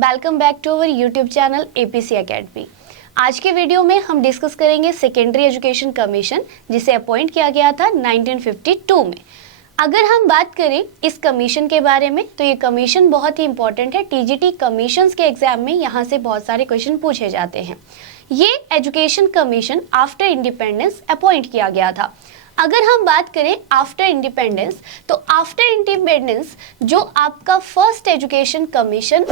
Welcome back to our YouTube channel APC academy. आज के वीडियो में हम डिस्कस करेंगे सेकेंडरी एजुकेशन कमीशन, जिसे अपॉइंट किया गया था 1952 में। अगर हम बात करें इस कमीशन के बारे में तो ये कमीशन बहुत ही इंपॉर्टेंट है। टीजीटी कमीशंस के एग्जाम में यहाँ से बहुत सारे क्वेश्चन पूछे जाते हैं। ये education commission after independence appoint किया गया था। अगर हम बात करें आफ्टर इंडिपेंडेंस, तो आफ्टर इंडिपेंडेंस जो आपका फर्स्ट एजुकेशन कमीशन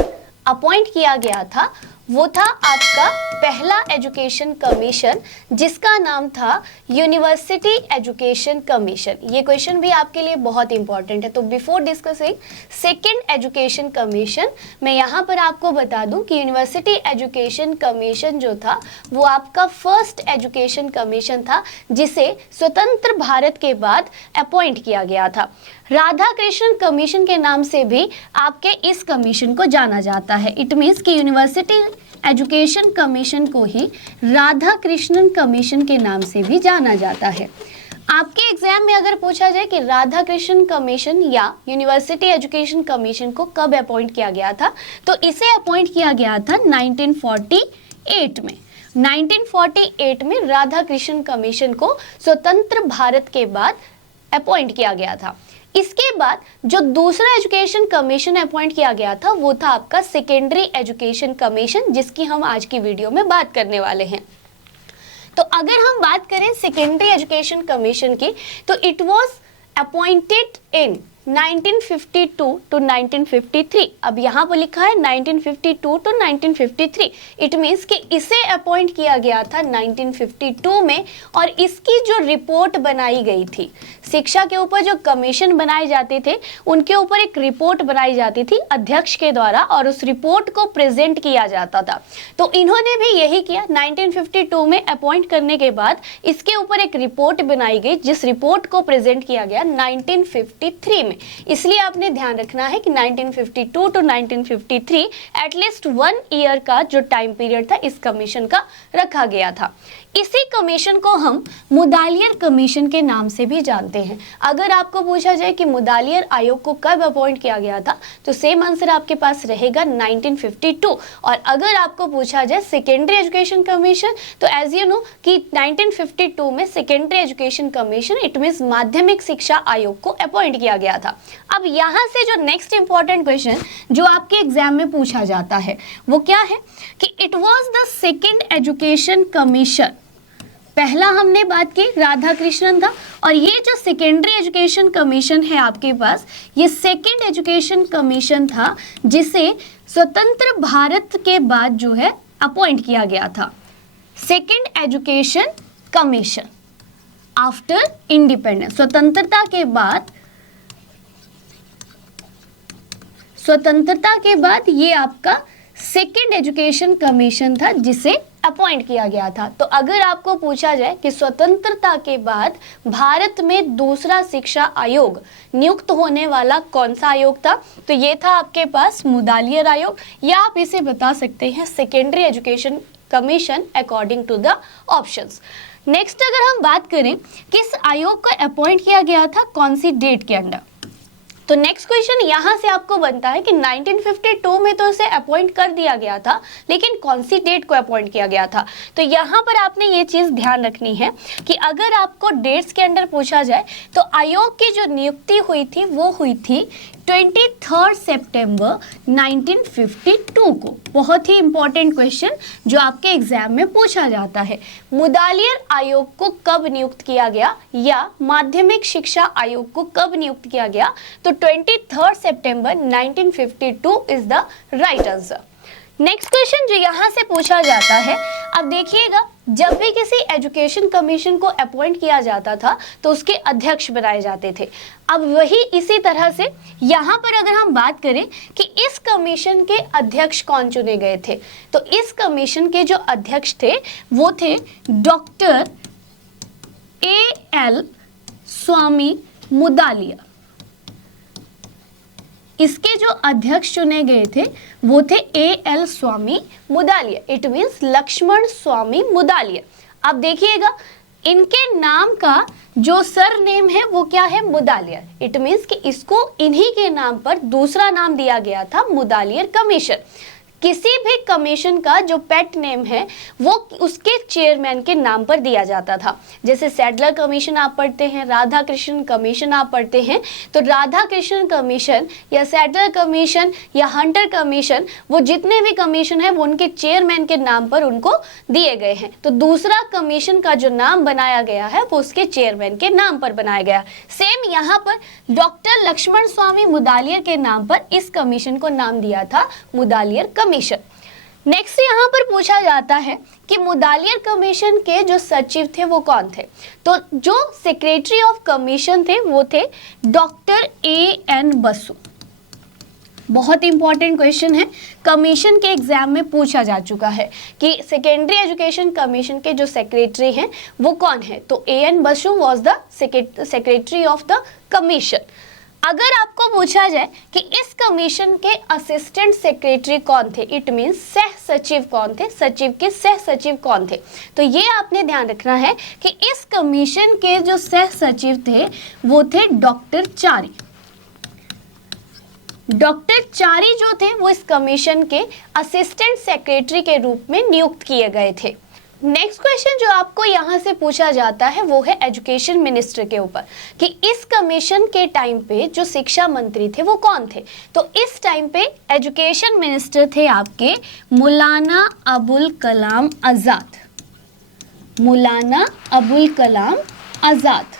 अपॉइंट किया गया था वो था आपका पहला एजुकेशन कमीशन, जिसका नाम था यूनिवर्सिटी एजुकेशन कमीशन। ये क्वेश्चन भी आपके लिए बहुत इंपॉर्टेंट है। तो before discussing second education commission, मैं यहाँ पर आपको बता दूं कि यूनिवर्सिटी एजुकेशन कमीशन जो था वो आपका फर्स्ट एजुकेशन कमीशन था, जिसे स्वतंत्र भारत के बाद अपॉइंट किया गया था। राधा कृष्णन कमीशन के नाम से भी आपके इस कमीशन को जाना जाता है। इट मीन्स कि यूनिवर्सिटी एजुकेशन कमीशन को ही राधा कृष्णन कमीशन के नाम से भी जाना जाता है। आपके एग्जाम में अगर पूछा जाए कि राधा कृष्णन कमीशन या यूनिवर्सिटी एजुकेशन कमीशन को कब अपॉइंट किया गया था, तो इसे अपॉइंट किया गया था 1948 में। 1948 में राधा कृष्णन कमीशन को स्वतंत्र भारत के बाद अपॉइंट किया गया था। इसके बाद जो दूसरा एजुकेशन कमीशन अपॉइंट किया गया था वो था आपका सेकेंडरी एजुकेशन कमीशन, जिसकी हम आज की वीडियो में बात करने वाले हैं। तो अगर हम बात करें सेकेंडरी एजुकेशन कमीशन की, तो it was appointed in 1952 to 1953। अब यहाँ पर लिखा है 1952 टू 1953। इट मीन्स कि इसे अपॉइंट किया गया था 1952 में, और इसकी जो रिपोर्ट बनाई गई थी, शिक्षा के ऊपर जो कमीशन बनाए जाते थे उनके ऊपर एक रिपोर्ट बनाई जाती थी अध्यक्ष के द्वारा, और उस रिपोर्ट को प्रेजेंट किया जाता था। तो इन्होंने भी यही किया। 1952 में अपॉइंट करने के बाद इसके ऊपर एक रिपोर्ट बनाई गई, जिस रिपोर्ट को प्रेजेंट किया गया 1953 में। इसलिए आपने ध्यान रखना है कि 1952 टू 1953 एटलीस्ट 1 ईयर का जो टाइम पीरियड था इस कमीशन का रखा गया था। इसी कमीशन को हम मुदालियर कमीशन के नाम से भी जानते हैं। अगर आपको पूछा जाए कि मुदालियर आयोग को कब अपॉइंट किया गया था, तो सेम आंसर आपके पास रहेगा 1952। और अगर आपको पूछा जाए सेकेंडरी एजुकेशन कमीशन, तो एज यू नो कि 1952 में secondary education commission it means माध्यमिक शिक्षा आयोग को अपॉइंट किया गया था। अब यहाँ से जो नेक्स्ट इंपॉर्टेंट क्वेश्चन जो आपके एग्जाम में पूछा जाता है वो क्या है कि it was the second education commission. पहला हमने बात की राधा कृष्णन था, और ये जो सेकेंडरी एजुकेशन कमीशन है आपके पास, ये सेकेंड एजुकेशन कमीशन था जिसे स्वतंत्र भारत के बाद जो है अपॉइंट किया गया था। Second education commission after independence, स्वतंत्रता के बाद ये आपका सेकेंड एजुकेशन कमीशन था जिसे अपॉइंट किया गया था। तो अगर आपको पूछा जाए कि स्वतंत्रता के बाद भारत में दूसरा शिक्षा आयोग नियुक्त होने वाला कौन सा आयोग था, तो ये था आपके पास मुदालियर आयोग, या आप इसे बता सकते हैं secondary education commission according to the options. Next अगर हम बात करें किस आयोग को अपॉइंट किया गया था, कौन सी डेट के अंडर, तो नेक्स्ट क्वेश्चन यहाँ से आपको बनता है कि 1952 में तो इसे अपॉइंट कर दिया गया था, लेकिन कौन सी डेट को अपॉइंट किया गया था। तो यहाँ पर आपने ये चीज़ ध्यान रखनी है कि अगर आपको डेट्स के अंदर पूछा जाए तो आयोग की जो नियुक्ति हुई थी वो हुई थी 23 सितंबर 1952 को। बहुत ही इंपॉर्टेंट क्वेश्चन जो आपके एग्जाम में पूछा जाता है। मुदालियर आयोग को कब नियुक्त किया गया, या माध्यमिक शिक्षा आयोग को कब नियुक्त किया गया, तो 23 सितंबर 1952 is the right answer. Next question जो यहाँ से पूछा जाता है, अब देखिएगा, जब भी किसी एजुकेशन कमीशन को अपॉइंट किया जाता था तो उसके अध्यक्ष बनाए जाते थे। अब वही इसी तरह से यहाँ पर अगर हम बात करें कि इस कमीशन के अध्यक्ष कौन चुने गए थे, तो इस कमीशन के जो अध्यक्ष थे वो थे डॉक्टर A.L. स्वामी मुदालिया। इसके जो अध्यक्ष चुने गए थे वो थे A.L. Swami Mudaliar, it means Lakshman Swami Mudaliar. अब देखिएगा इनके नाम का जो सरनेम है वो क्या है, मुदालियर। इट मीन्स कि इसको इन्हीं के नाम पर दूसरा नाम दिया गया था, मुदालियर कमीशन। किसी भी कमीशन का जो पेट नेम है वो उसके चेयरमैन के नाम पर दिया जाता था। जैसे सैडलर कमीशन आप पढ़ते हैं, राधा कृष्ण कमीशन आप पढ़ते हैं, तो राधा कृष्ण कमीशन या सैडलर कमीशन या हंटर कमीशन, वो जितने भी कमीशन है वो उनके चेयरमैन के नाम पर उनको दिए गए हैं। तो दूसरा कमीशन का जो नाम बनाया गया है वो उसके चेयरमैन के नाम पर बनाया गया। सेम यहाँ पर डॉक्टर लक्ष्मण स्वामी मुदालियर के नाम पर इस कमीशन को नाम दिया था मुदालियर कमीशन। नेक्स्ट यहाँ पर पूछा जाता है कि मुदालियर कमीशन के जो सचिव थे वो कौन थे। तो जो सेक्रेटरी ऑफ कमीशन थे वो थे डॉक्टर A.N. बसु। बहुत इंपॉर्टेंट क्वेश्चन है, कमीशन के एग्जाम में पूछा जा चुका है कि सेकेंडरी एजुकेशन कमीशन के जो सेक्रेटरी हैं वो कौन है। तो A.N. Basu was the secretary of the commission. अगर आपको पूछा जाए कि इस कमीशन के असिस्टेंट सेक्रेटरी कौन थे, इट मींस सह सचिव कौन थे, सचिव के सह सचिव कौन थे, तो ये आपने ध्यान रखना है कि इस कमीशन के जो सह सचिव थे वो थे डॉक्टर चारी। डॉक्टर चारी जो थे वो इस कमीशन के असिस्टेंट सेक्रेटरी के रूप में नियुक्त किए गए थे। नेक्स्ट क्वेश्चन जो आपको यहाँ से पूछा जाता है वो है एजुकेशन मिनिस्टर के ऊपर कि इस कमीशन के टाइम पे जो शिक्षा मंत्री थे वो कौन थे। तो इस टाइम पे एजुकेशन मिनिस्टर थे आपके मौलाना अबुल कलाम आज़ाद। मौलाना अबुल कलाम आज़ाद।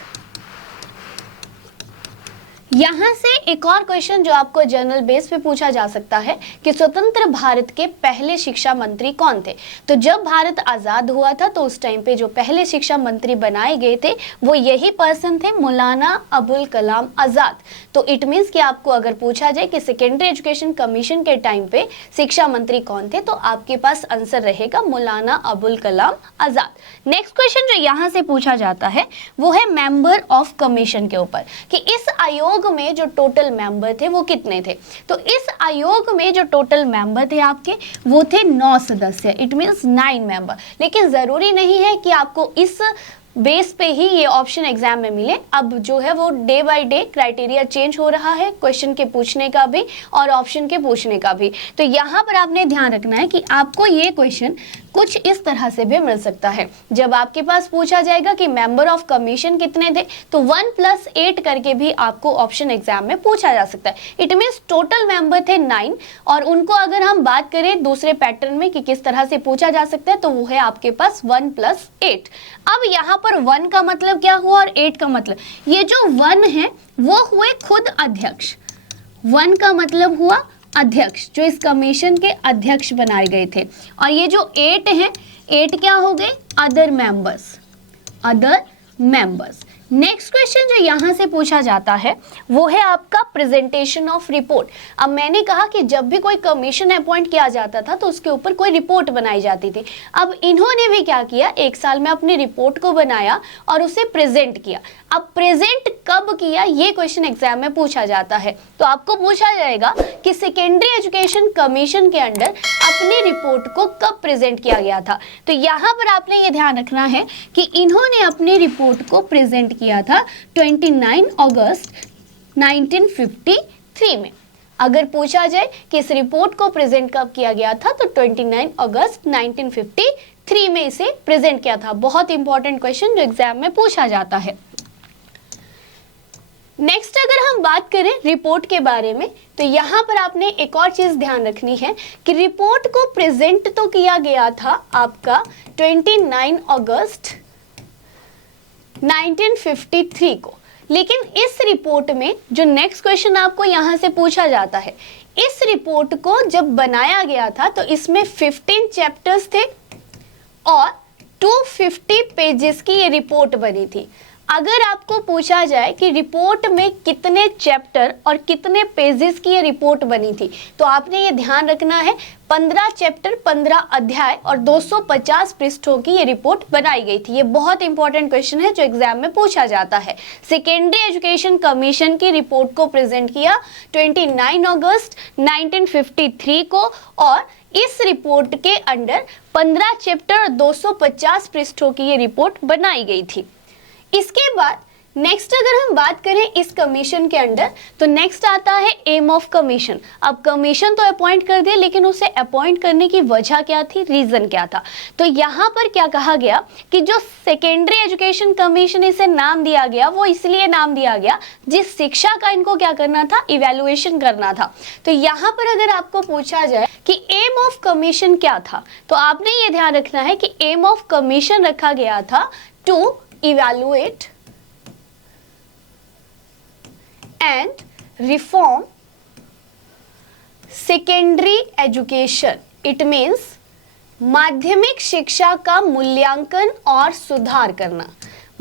यहाँ से एक और क्वेश्चन जो आपको जनरल बेस पे पूछा जा सकता है कि स्वतंत्र भारत के पहले शिक्षा मंत्री कौन थे। तो जब भारत आज़ाद हुआ था तो उस टाइम पे जो पहले शिक्षा मंत्री बनाए गए थे वो यही पर्सन थे, मौलाना अबुल कलाम आज़ाद। तो इट मीन्स कि आपको अगर पूछा जाए कि सेकेंडरी एजुकेशन कमीशन के टाइम पे शिक्षा मंत्री कौन थे तो आपके पास आंसर रहेगा मौलाना अबुल कलाम आज़ाद। नेक्स्ट क्वेश्चन जो यहाँ से पूछा जाता है वो है मेंबर ऑफ कमीशन के ऊपर कि इस आयोग में जो टोटल मेंबर थे वो कितने थे। तो इस आयोग में जो टोटल मेंबर थे आपके वो थे 9 सदस्य, इट मींस 9 मेंबर। लेकिन जरूरी नहीं है कि आपको इस बेस पे ही ये ऑप्शन एग्जाम में मिले। अब जो है वो day by day criteria change हो रहा है, क्वेश्चन के पूछने का भी और ऑप्शन के पूछने का भी। तो यहाँ पर आपने ध्यान रखना है कि आपको ये क्वेश्चन कुछ इस तरह से भी मिल सकता है। जब आपके पास पूछा जाएगा कि मेंबर ऑफ कमीशन कितने थे तो 1+8 करके भी आपको ऑप्शन एग्जाम में पूछा जा सकता है। इट मीन्स टोटल मेंबर थे 9 और उनको अगर हम बात करें दूसरे पैटर्न में कि किस तरह से पूछा जा सकता है तो वो है आपके पास 1+8। अब यहाँ पर 1 का मतलब क्या हुआ और 8 का मतलब, ये जो 1 है वो हुए खुद अध्यक्ष। 1 का मतलब हुआ अध्यक्ष जो इस कमीशन के अध्यक्ष बनाए गए थे, और ये जो 8 है 8 क्या हो गए, other members. Other members. Next question जो यहाँ से पूछा जाता है वो है आपका प्रेजेंटेशन ऑफ रिपोर्ट। अब मैंने कहा कि जब भी कोई कमीशन अपॉइंट किया जाता था तो उसके ऊपर कोई रिपोर्ट बनाई जाती थी। अब इन्होंने भी क्या किया, एक साल में अपनी रिपोर्ट को बनाया और उसे प्रेजेंट किया। अब प्रेजेंट कब किया ये क्वेश्चन एग्जाम में पूछा जाता है। तो आपको पूछा जाएगा कि सेकेंडरी एजुकेशन कमीशन के अंडर अपनी रिपोर्ट को कब प्रेजेंट किया गया था। तो यहाँ पर आपने ये ध्यान रखना है कि इन्होंने अपनी रिपोर्ट को प्रेजेंट किया था 29 अगस्त 1953 में। अगर पूछा जाए कि इस रिपोर्ट को प्रेजेंट कब किया गया था तो 29 अगस्त 1953 में इसे प्रेजेंट किया था। बहुत इंपॉर्टेंट क्वेश्चन जो एग्जाम में पूछा जाता है। नेक्स्ट अगर हम बात करें रिपोर्ट के बारे में तो यहाँ पर आपने एक और चीज ध्यान रखनी है कि रिपोर्ट को प्रेजेंट तो किया गया था आपका 29 अगस्त 1953 को, लेकिन इस रिपोर्ट में जो नेक्स्ट क्वेश्चन आपको यहाँ से पूछा जाता है, इस रिपोर्ट को जब बनाया गया था तो इसमें 15 चैप्टर्स थे और 250 पेजेस की ये रिपोर्ट बनी थी। अगर आपको पूछा जाए कि रिपोर्ट में कितने चैप्टर और कितने पेजेस की ये रिपोर्ट बनी थी तो आपने ये ध्यान रखना है 15 चैप्टर 15 अध्याय और 250 पृष्ठों की ये रिपोर्ट बनाई गई थी। ये बहुत इंपॉर्टेंट क्वेश्चन है जो एग्जाम में पूछा जाता है। सेकेंडरी एजुकेशन कमीशन की रिपोर्ट को प्रेजेंट किया 29 अगस्त 1953 को और इस रिपोर्ट के अंडर 15 चैप्टर और 250 पृष्ठों की ये रिपोर्ट बनाई गई थी। इसके बाद नेक्स्ट अगर हम बात करें इस कमीशन के अंडर, तो नेक्स्ट आता है एम ऑफ कमीशन। अब कमीशन तो अपॉइंट कर दिया, लेकिन उसे अपॉइंट करने की वजह क्या थी, रीजन क्या था। तो यहाँ पर क्या कहा गया कि जो सेकेंडरी एजुकेशन कमीशन इसे नाम दिया गया, वो इसलिए नाम दिया गया जिस शिक्षा का इनको क्या करना था, इवैल्यूएशन करना था। तो यहाँ पर अगर आपको पूछा जाए कि एम ऑफ कमीशन क्या था, तो आपने ये ध्यान रखना है कि एम ऑफ कमीशन रखा गया था to evaluate and reform secondary education. It means माध्यमिक शिक्षा का मूल्यांकन और सुधार करना।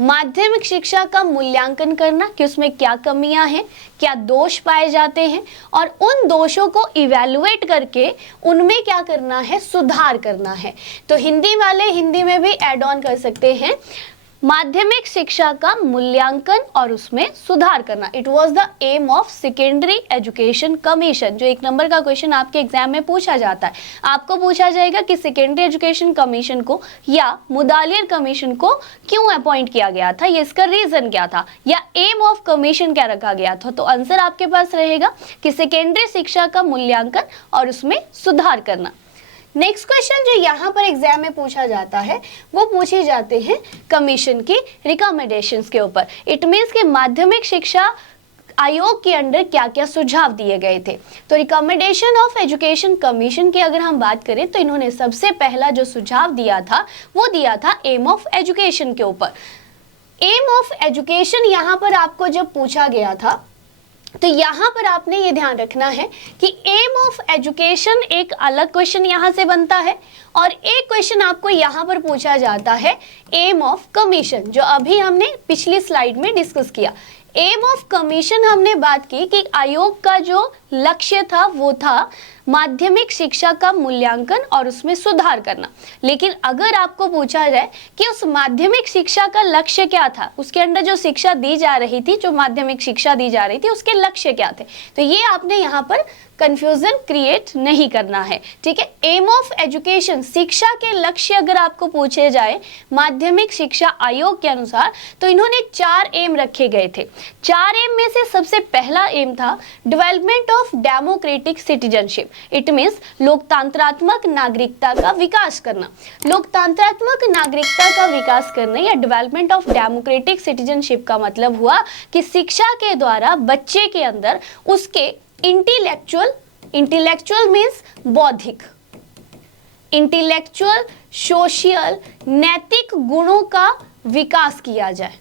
माध्यमिक शिक्षा का मूल्यांकन करना कि उसमें क्या कमियां हैं, क्या दोष पाए जाते हैं, और उन दोषों को इवैल्यूएट करके उनमें क्या करना है, सुधार करना है। तो हिंदी वाले हिंदी में भी ऐड ऑन कर सकते हैं, माध्यमिक शिक्षा का मूल्यांकन और उसमें सुधार करना। It was the aim of secondary education commission. जो एक नंबर का क्वेश्चन आपके एग्जाम में पूछा जाता है, आपको पूछा जाएगा कि सेकेंडरी एजुकेशन कमीशन को या मुदालियर कमीशन को क्यों अपॉइंट किया गया था, ये इसका रीजन क्या था, या एम ऑफ कमीशन क्या रखा गया था। तो आंसर आपके पास रहेगा कि सेकेंडरी शिक्षा का मूल्यांकन और उसमें सुधार करना। नेक्स्ट क्वेश्चन जो यहाँ पर एग्जाम में पूछा जाता है, वो पूछे जाते हैं कमीशन की रिकमेंडेशंस के ऊपर। इट मीन्स कि माध्यमिक शिक्षा आयोग के अंडर क्या क्या सुझाव दिए गए थे। तो रिकमेंडेशन ऑफ एजुकेशन कमीशन की अगर हम बात करें, तो इन्होंने सबसे पहला जो सुझाव दिया था वो दिया था एम ऑफ एजुकेशन के ऊपर। एम ऑफ एजुकेशन यहाँ पर आपको जब पूछा गया था, तो यहाँ पर आपने ये ध्यान रखना है कि एम ऑफ एजुकेशन एक अलग क्वेश्चन यहाँ से बनता है, और एक क्वेश्चन आपको यहाँ पर पूछा जाता है एम ऑफ कमीशन, जो अभी हमने पिछली स्लाइड में डिस्कस किया। एम ऑफ कमीशन हमने बात की कि आयोग का जो लक्ष्य था वो था माध्यमिक शिक्षा का मूल्यांकन और उसमें सुधार करना। लेकिन अगर आपको पूछा जाए कि उस माध्यमिक शिक्षा का लक्ष्य क्या था, उसके अंदर जो शिक्षा दी जा रही थी, जो माध्यमिक शिक्षा दी जा रही थी, उसके लक्ष्य क्या थे, तो ये आपने यहाँ पर कंफ्यूजन क्रिएट नहीं करना है। ठीक है, एम ऑफ एजुकेशन शिक्षा के लक्ष्य अगर आपको पूछे जाए माध्यमिक शिक्षा आयोग के अनुसार, तो इन्होंने 4 एम रखे गए थे। 4 एम में से सबसे पहला एम था development of democratic citizenship. It means लोकतंत्रात्मक नागरिकता का विकास करना। लोकतंत्रात्मक नागरिकता का विकास करना या डेवलपमेंट ऑफ डेमोक्रेटिक सिटीजनशिप का मतलब हुआ कि शिक्षा के द्वारा बच्चे के अंदर उसके इंटेलेक्चुअल मीन्स बौद्धिक, इंटेलेक्चुअल, सोशल, नैतिक गुणों का विकास किया जाए।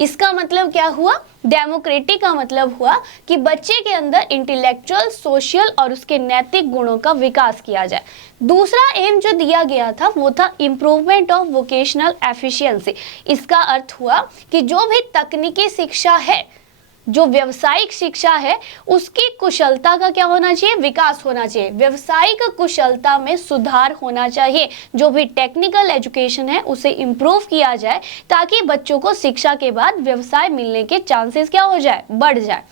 इसका मतलब क्या हुआ, डेमोक्रेटिक का मतलब हुआ कि बच्चे के अंदर इंटेलेक्चुअल, सोशल और उसके नैतिक गुणों का विकास किया जाए। दूसरा एम जो दिया गया था वो था इम्प्रूवमेंट ऑफ वोकेशनल एफिशिएंसी। इसका अर्थ हुआ कि जो भी तकनीकी शिक्षा है, जो व्यावसायिक शिक्षा है, उसकी कुशलता का क्या होना चाहिए, विकास होना चाहिए। व्यावसायिक कुशलता में सुधार होना चाहिए। जो भी टेक्निकल एजुकेशन है उसे इम्प्रूव किया जाए, ताकि बच्चों को शिक्षा के बाद व्यवसाय मिलने के चांसेस क्या हो जाए, बढ़ जाए।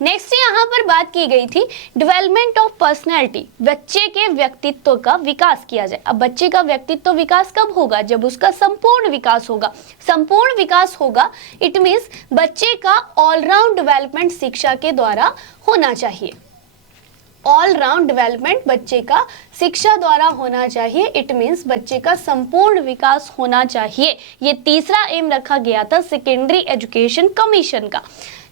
नेक्स्ट यहाँ पर बात की गई थी डेवलपमेंट ऑफ पर्सनैलिटी, बच्चे के व्यक्तित्व का विकास किया जाए। अब बच्चे का व्यक्तित्व विकास कब होगा, जब उसका संपूर्ण विकास होगा। संपूर्ण विकास होगा इट मीन्स बच्चे का ऑलराउंड डेवलपमेंट शिक्षा के द्वारा होना चाहिए। ऑलराउंड डेवलपमेंट बच्चे का शिक्षा द्वारा होना चाहिए। इट मीन्स बच्चे का संपूर्ण विकास होना चाहिए। ये तीसरा एम रखा गया था सेकेंडरी एजुकेशन कमीशन का।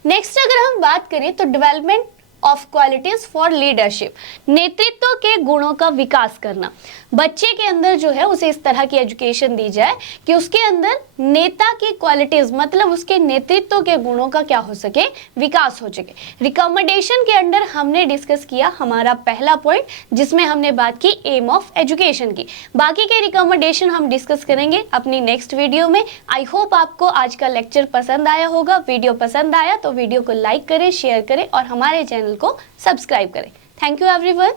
नेक्स्ट अगर हम बात करें तो development of qualities for leadership, नेतृत्व के गुणों का विकास करना। बच्चे के अंदर जो है उसे इस तरह की एजुकेशन दी जाए कि उसके अंदर नेता की क्वालिटीज, मतलब उसके नेतृत्व के गुणों का क्या हो सके, विकास हो सके। रिकमेंडेशन के अंदर हमने डिस्कस किया हमारा पहला पॉइंट, जिसमें हमने बात की एम ऑफ एजुकेशन की। बाकी के रिकमेंडेशन हम डिस्कस करेंगे अपनी नेक्स्ट वीडियो में। आई होप आपको आज का लेक्चर पसंद आया होगा। वीडियो पसंद आया तो वीडियो को लाइक करें, शेयर करें और हमारे चैनल को सब्सक्राइब करें। Thank you everyone.